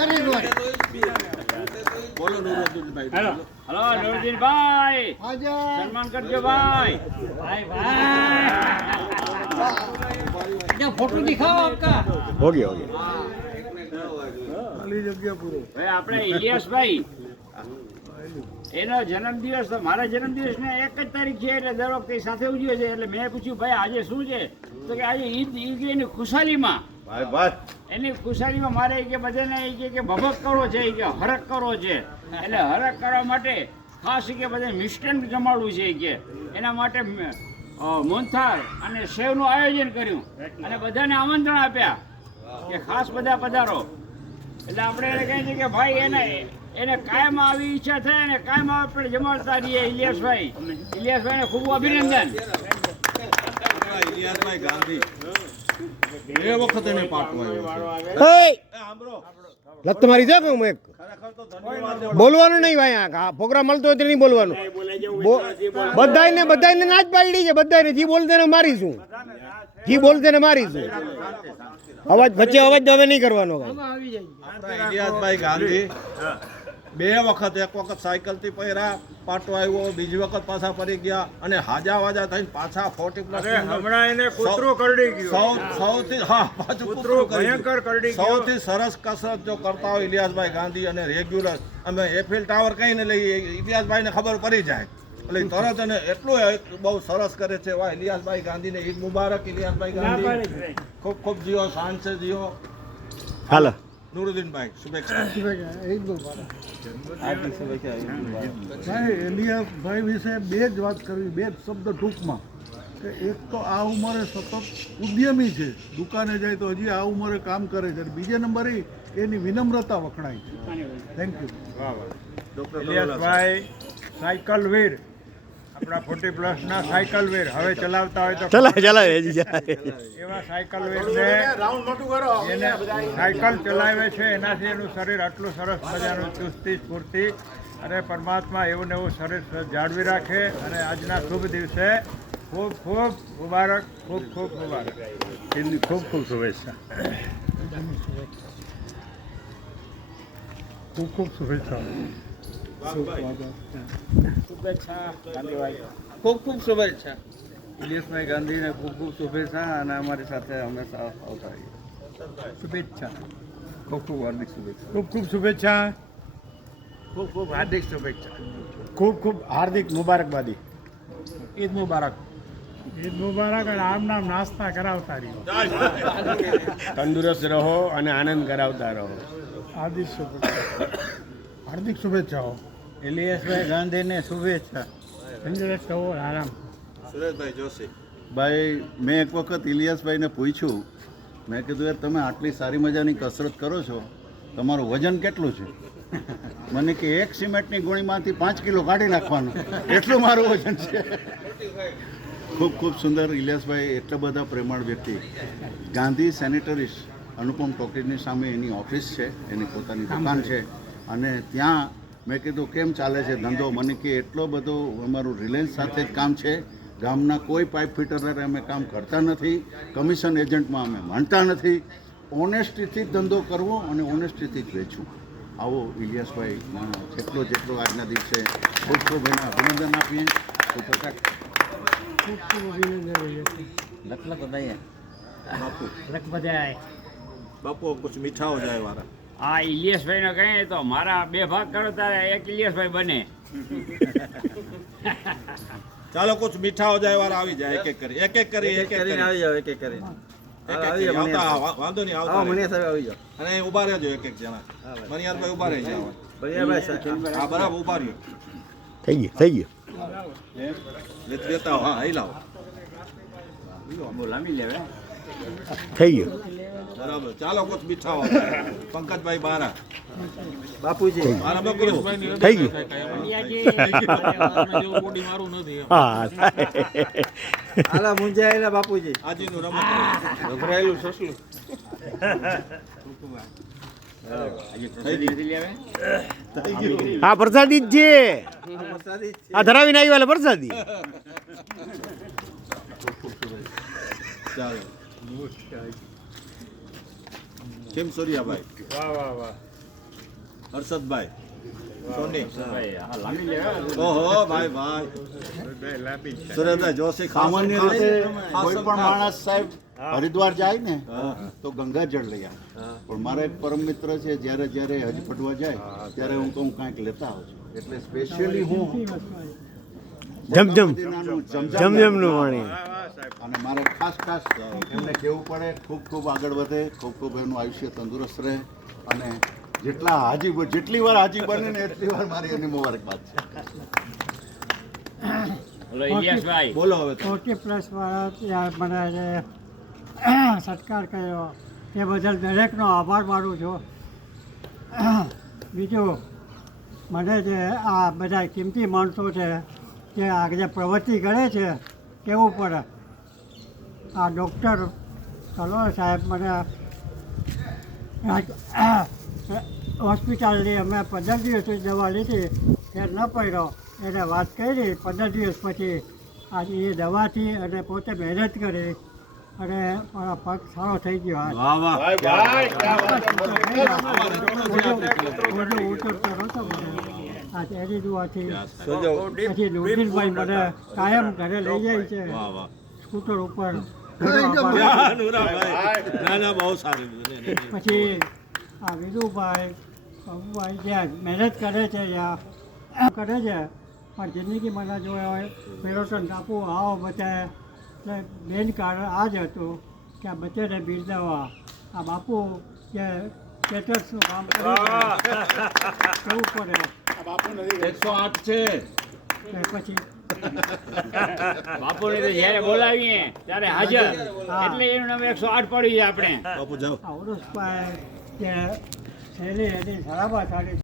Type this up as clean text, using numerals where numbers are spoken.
Very good. બોલો નુરુદ્દીનભાઈ. Hello hello નુરુદ્દીનભાઈ હાજર. સન્માન કરજો ભાઈ. फोटो दिखाओ आपका. હો ગયા ભાઈ આપણે ઇલિયાસભાઈ એનો જન્મદિવસ તો મારા જન્મદિવસને 1 જ તારીખ છે એટલે દર વખતે સાથે ઉજવે છે એટલે મેં પૂછ્યું ભાઈ આજે શું છે તો કે આજે ઈદ એની ખુશાલીમાં એની ખુશાલીમાં મારે કે બધાને કે ભભક કરવો છે કે હરક કરવો છે એટલે હરક કરવા માટે ખાસ કે બધા મિષ્ટાન જમાડવું છે કે એના માટે મોહનથાળ અને સેવનું આયોજન કર્યું અને બધાને આમંત્રણ આપ્યા કે ખાસ બધા પધારો એટલે આપણે એને કહીએ છીએ કે ભાઈ એને કાયમ આવી ઈચ્છા થાય ને કાયમ આપણે જમાડતા રહીએ ઇલિયાસભાઈને ખૂબ અભિનંદન. ઇલિયાસભાઈ ગાંધી એ વખત એને પાઠવાયો. લત મારી છે કે હું એક ખરેખર તો ધન્યવાદ. બોલવાનું નહીં ભાઈ આ પ્રોગ્રામ મળતો હોય તો નહીં બોલવાનું. બધાને ના જ પાડી છે બધાને જી બોલતે ને મારીશું જી બોલતે ને મારીશું અવાજ વચ્ચે અવાજ હવે નહીં કરવાનો. આપણા ઇલિયાસભાઈ ગાંધી 2 વખત, એક વખત સાયકલથી પહેર્યા પાટો આવ્યો, બીજી વખત પાછા ફરી ગયા અને હાજા વાજા થઈને પાછા 40+ હમણાં એને કૂતરો કરડી ગયો. સૌથી હા પાછું કૂતરો ભયંકર કરડી ગયો. સૌથી સરસ કસરત જો કરતા હોય ઇલિયાસભાઈ ગાંધી અને રેગ્યુલર અમે એફિલ ટાવર કહીને લઈએ ઇલિયાસભાઈને ખબર પડી જાય એટલે તરત એને એટલું બહુ સરસ કરે છે. વાહ ઇલિયાસભાઈ ગાંધીને ઈદ મુબારક. ઇલિયાસભાઈ ગાંધી ખૂબ ખૂબ જીઓ, શાન છે જીઓ. હાલો નુરુદ્દીનભાઈ શુભેચ્છા. ઇલિયાસભાઈ વિશે 2 જ વાત કરવી, 2 જ શબ્દ ટૂંકમાં કે એક તો આ ઉંમરે સતત ઉદ્યમી છે, દુકાને જાય તો હજી આ ઉંમરે કામ કરે છે. બીજા નંબરે એની વિનમ્રતા વખણાય છે. Thank you. ઇલિયાસભાઈ સાયકલ વીર, આપણા 40+ ના સાયકલ વીર, હવે ચલાવતા હોય તો ચલાવે એવા સાયકલ વીરને એને સાયકલ ચલાવે છે એનાથી એનું શરીર આટલું સરસ મજાનું ચુસ્તી સ્ફૂર્તિ અને પરમાત્મા એવું ને એવું શરીર જાળવી રાખે અને આજના શુભ દિવસે ખૂબ ખૂબ મુબારક, ખૂબ ખૂબ મુબારક. એમની ખૂબ ખૂબ શુભેચ્છા. ખૂબ ખૂબ શુભેચ્છા. ખૂબ ખૂબ શુભેચ્છા. ઇલિયાસભાઈ ગાંધીને ખૂબ ખૂબ શુભેચ્છા અને અમારી સાથે હંમેશા આવતા રહીએ. શુભેચ્છા. ખૂબ ખૂબ હાર્દિક શુભેચ્છા. ખૂબ ખૂબ શુભેચ્છા. ખૂબ ખૂબ હાર્દિક શુભેચ્છા. ખૂબ ખૂબ હાર્દિક મુબારકબાદી. ઈદ મુબારક. ઈદ મુબારક અને આમ નામ નાસ્તા કરાવતા રહ્યો. તંદુરસ્ત રહો અને આનંદ કરાવતા રહો. હાર્દિક શુભેચ્છા. હાર્દિક શુભેચ્છાઓ. ઇલિયાસભાઈ ગાંધીને શુભેચ્છા. તંદુરસ્ત રહો, આરામ. સુરેશભાઈ જોશી. ભાઈ મેં એક વખત ઇલિયાસભાઈને પૂછ્યું, મેં કીધું યાર તમે આટલી સારી મજાની કસરત કરો છો, તમારું વજન કેટલું છે? મને કે 1 સિમેન્ટની ગુણીમાંથી 5 કિલો કાઢી નાખવાનું, એટલું મારું વજન છે. ખૂબ ખૂબ સુંદર ઇલિયાસભાઈ, એટલા બધા પ્રેમાળ વ્યક્તિ. ગાંધી સેનિટરીઝ અનુપમ ટોકીઝની સામે એની ઓફિસ છે, એની પોતાની દુકાન છે અને ત્યાં મેં કીધું કેમ ચાલે છે ધંધો? મને કે એટલો બધો અમારું રિલાયન્સ સાથે જ કામ છે, ગામના કોઈ પાઇપ ફિટરે અમે કામ કરતા નથી, કમિશન એજન્ટમાં અમે માનતા નથી, ઓનેસ્ટીથી જ ધંધો કરવો અને ઓનેસ્ટીથી જ વેચવું. આવો ઇલિયાસભાઈ જેટલો આજના દિવસે ખૂબ ખૂબ એને અભિનંદન આપીએ. ખૂબ ખૂબ અભિનંદન. લખ બધાય. બાપુ કુછ મીઠા હો જાય વાળા. આ ઇલિયાસભાઈને કહીએ તો મારા 2 ભાગ કરો તારે એક ઇલિયાસભાઈ બને. ચાલો કુછ મીઠા હો જાય વાળા આવી જાય. એક એક કરી આવી જાઓ, એક એક કરી. વાંધો નહીં આવતા મનિયા આવી જાઓ. અને ઉભા રહેજો એક એક જણા. મનિયારભાઈ ઉભા રહી જાવ. બળિયાભાઈ હા બરાબર ઉભા રહ્યો. થઈ ગયું લેતા હો. હા અહીં લાવો. બોલાવી લેવે. થઈ ગયું. બરાબર ચાલો કુછ મીઠા હો. પંકજભાઈ બારા. બાપુજી મારા બકરો. થઈ ગયું. હા આલા મુંજાયેલા બાપુજી. આજનું રમત ગભરાયેલું સસલું. હા પ્રસાદી જ છે. આ ધરાવીને આવ્યા પ્રસાદી. ચાલો કેમ સોરિયાભાઈ? વાહ વાહ વાહ. હર્ષદભાઈ સોની ભાઈ આ લાંબી લેવા ઓહો ભાઈ સુરેન્દ્ર જોશી સામાન્ય રીતે કોઈ પણ માણસ સાહેબ હરિદ્વાર જાય ને તો ગંગાજળ લઈ આવે પણ મારા એક પરમ મિત્ર છે જ્યારે જ્યારે હજ પટવા જાય ત્યારે હું કહું કાંઈક લેતા આવજો એટલે સ્પેશિયલી હું જમજમ જમજમનું જમજમનું પાણી અને મારે ખાસ ખાસ એમને કહેવું પડે ખૂબ ખૂબ આગળ વધે ખૂબ ખૂબ એનું આયુષ્ય તંદુરસ્ત રહે અને જેટલી વાર હાજી બને ને એટલી વાર મારી એની મુબારકબાદ છે બોલો ઇલિયાસભાઈ બોલો હવે 40+ વાળા ત્યાં મને જે સત્કાર કર્યો તે બદલ દરેકનો આભાર માનું છું. બીજું મને જે આ બધા કિંમતી માણસો છે જે આ જે પ્રવૃત્તિ કરે છે કેવું પડે. આ ડૉક્ટર કલોલ સાહેબ મને હોસ્પિટલની અમે 15 દિવસની દવા લીધી એ ન પડ્યો એને વાત કરી 15 દિવસ પછી આજે એ દવાથી અને પોતે મહેનત કરી અને મારા પગ સારો થઈ ગયો. વાહ વાહ આજે એની દુઆથી પછી નુરદીનભાઈ મને કાયમ ઘરે લઈ જાય છે વાહ વાહ સ્કૂટર ઉપર. ના ના બહુ સારું પછી આ વિદુભાઈ બાબુભાઈ જે મહેનત કરે છે યા કરે છે પણ જિંદગી મને જો મેરોટન ટાપુ આવો બતાવે એટલે મેન કારણ આ જ હતું કે આ બચ્ચાને બિરદાવવા. આ બાપુ જે સ્ટેટસનું કામ કર્યું કેવું પડે 108 છે કે પછી બાપુને તો જ્યારે બોલાવીએ ત્યારે હાજર એટલે એનું નામ 108 પડી છે આપણે બાપુ જાઓ આ ઉરુસભાઈ જે શૈલી એની સરાબા સારી